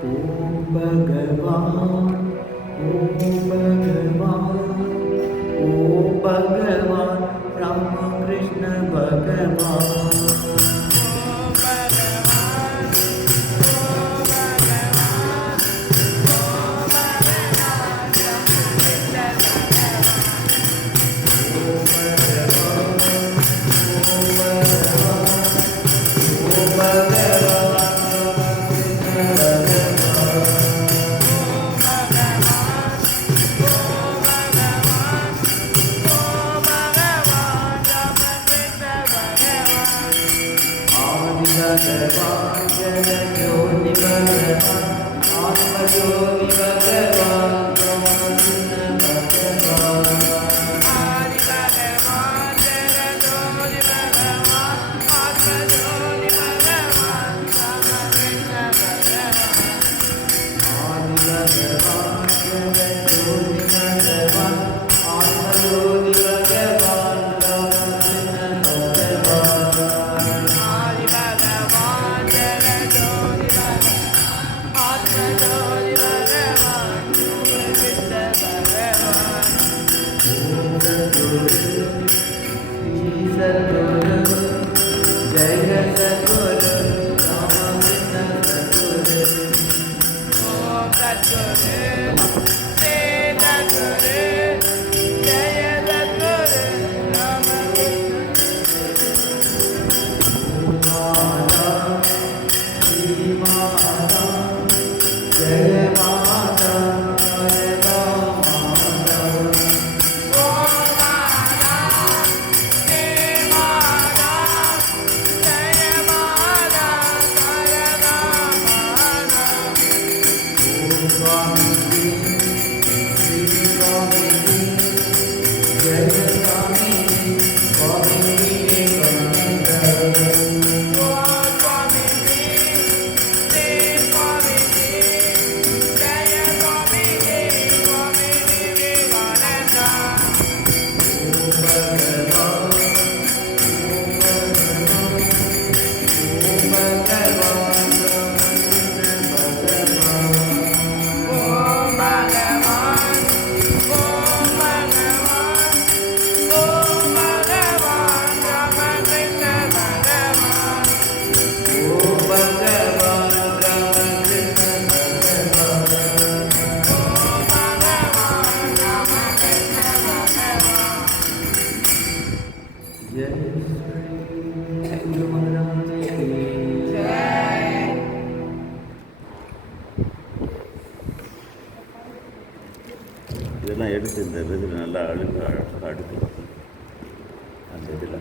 ओम भगवान ओम भगवान राम कृष्ण भगवान भगवान जय ज्योति भगवान आत्म ज्योति भगवान रामकृष्ण भगवान आदि भगवान जय ज्योति भगवान आत्म ज्योति भगवान रामकृष्ण भगवान आदि भगवान जय ज्योति भगवान आत्म ज्योति भगवान रामकृष्ण जय सद्गुरु रामकृष्ण सद्गुरु ओम सद्गुरु श्री सद्गुरु जय सद्गुरु रामकृष्ण माता श्री माता जय माता இதெல்லாம் எடுத்து இந்த இதில் நல்லா அழுக்க அடுக்கலாம் அந்த இதில்